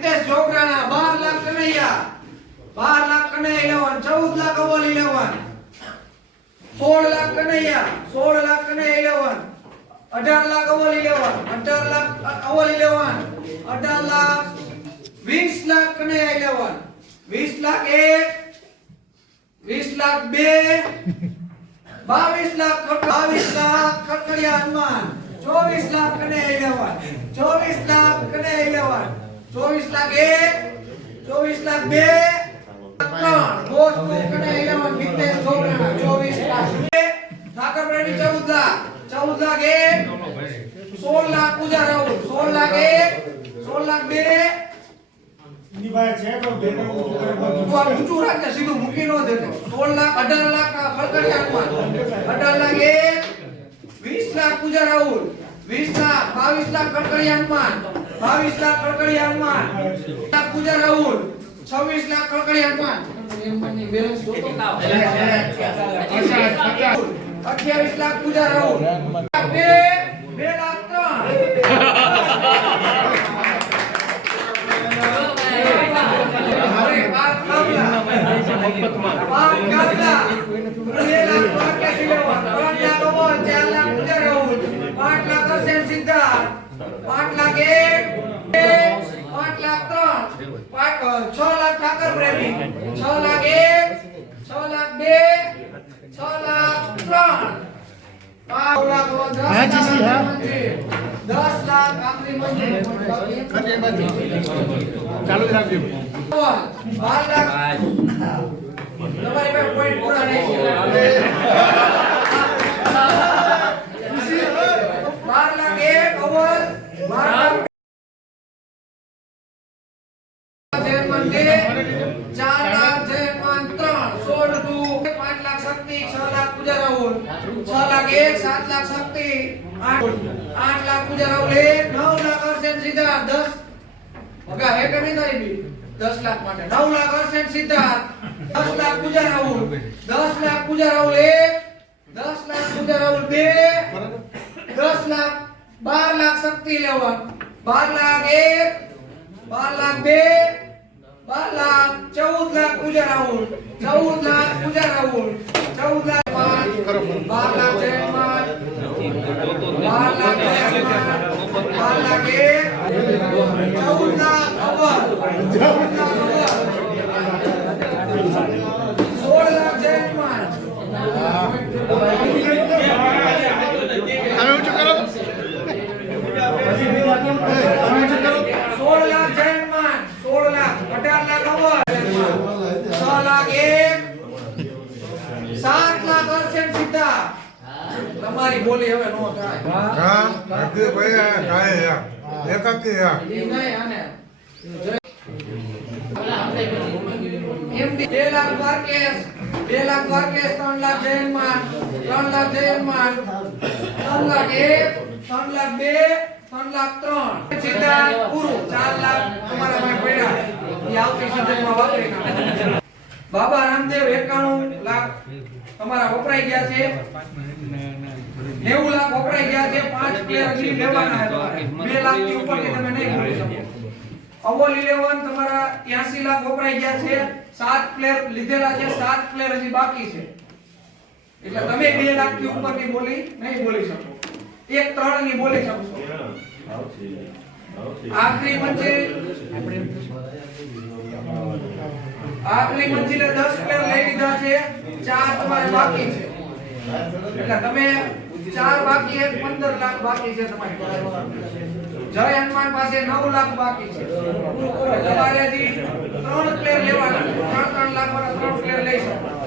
મિતેશ જોગરાણા 12 લાખ કનૈયા 12 લાખ કનૈયા 11 14 લાખ અવલ 11 16 લાખ કનૈયા 16 લાખ કનૈયા 11 18 લાખ અવલ 11 18 લાખ અવલ 11 18 લાખ 20 લાખ કનૈયા 11 20 લાખ 1 20 લાખ 2 22 લાખ ખડખડિયા હનુમાન 24 લાખ કનૈયા 24 લાખ કનૈયા 24 લાખ 1 24 લાખ 2 3 કનૈયા મિતેશ જોગરાણા 24 લાખ ઠાકર પ્રેમી 14 લાખ 1 16 લાખ પૂજા રાહુલ 16 લાખ 1 16 લાખ 2 ની ભાઈ છે તો બેનો તું આ ઊંચું રાખ ને સીધું મૂકી ન દેતો 16 લાખ 18 લાખ ખડખડિયા હનુમાન 18 લાખ 1 20 લાખ પૂજા રાહુલ 20 લાખ 22 લાખ ખડખડિયા હનુમાન 22 લાખ ખડખડિયા હનુમાન લાખ પૂજા રાહુલ 26 લાખ ખડખડિયા હનુમાન એમની બેલેન્સ જોતો 28 લાખ પૂજા રાહુલ 2 લાખ 6 લાખ ઠાકર પ્રેમી 6 લાખ 1 6 લાખ 2 6 લાખ 3 5 લાખ 10 લાખ આખરી મંજૂર ચાલુ રાખજો 12 લાખ તમારી પાસે પોઈન્ટ પૂરા નહીં 12 લાખ 1 અવલ 12 લાખ 4 લાખ જયમાન 3 16 ટુ 5 લાખ શક્તિ 6 લાખ પૂજા રાહુલ 6 લાખ 1 7 લાખ શક્તિ 8 લાખ પૂજા રાહુલ 9 લાખ અર્ષણ સિદ્ધાર્થ 10 ઓકે હે કે નહીં તારી બી 10 લાખ માટે 9 લાખ અર્ષણ સિદ્ધાર્થ 10 લાખ પૂજા રાહુલ 10 લાખ પૂજા રાહુલ 1 10 લાખ પૂજા રાહુલ 2 10 લાખ 12 લાખ શક્તિ લેવા 12 લાખ 1 12 લાખ 2 12 લાખ 14 લાખ પૂજા રાહુલ 14 લાખ પૂજા રાહુલ 14 લાખ 5 12 લાખ જયમાન 12 લાખ જયમાન 12 લાખ 1 14 લાખ અવલ 14 લાખ અવલ 16 લાખ જયમાન તમે ઊંચું કરો 16 લાખ જયમાન 16 લાખ 18 લાખ અવલ 6 લાખ 1 7 લાખ અર્ષણ સિદ્ધાર્થ તમારી બોલી હવે નો થાય હા અડધી ભાઈ કાય એકાકી ઈ નહીં આને એમડી 2 લાખ દ્વારકેશ 2 લાખ દ્વારકેશ 3 લાખ જયમાન 3 લાખ જયમાન 3 લાખ 1 3 લાખ 2 3 લાખ 3 સિદ્ધાર્થ પૂરું 4 લાખ તમારા માં પડ્યા ઈ આવતી સિઝનમાં વાપરી નાખો બાબા રામદેવ 91 લાખ તમારા વપરાઈ ગયા છે 90 લાખ વપરાઈ ગયા છે 5 પ્લેયર હજી લેવાના છે 2 લાખ થી ઉપર કે તમે નહીં ભરી શકો અવલ 11 તમારા 83 લાખ વપરાઈ ગયા છે 7 પ્લેયર લીધેલા છે 7 પ્લેયર હજી બાકી છે એટલે તમે 2 લાખ થી ઉપર ની બોલી નહીં બોલી શકો 1-3 ની બોલી શકશો આખરી મંજિલે 10 પ્લેયર લઈ લીધા છે 4 તમારે બાકી છે એટલે તમે 4 બાકી છે 15 લાખ બાકી છે તમારી પાસે જય હનુમાન પાસે 9 લાખ બાકી છે તમારે હજી 3 પ્લેયર લેવાના 3 લાખ વાળા 3 પ્લેયર લઈ શકો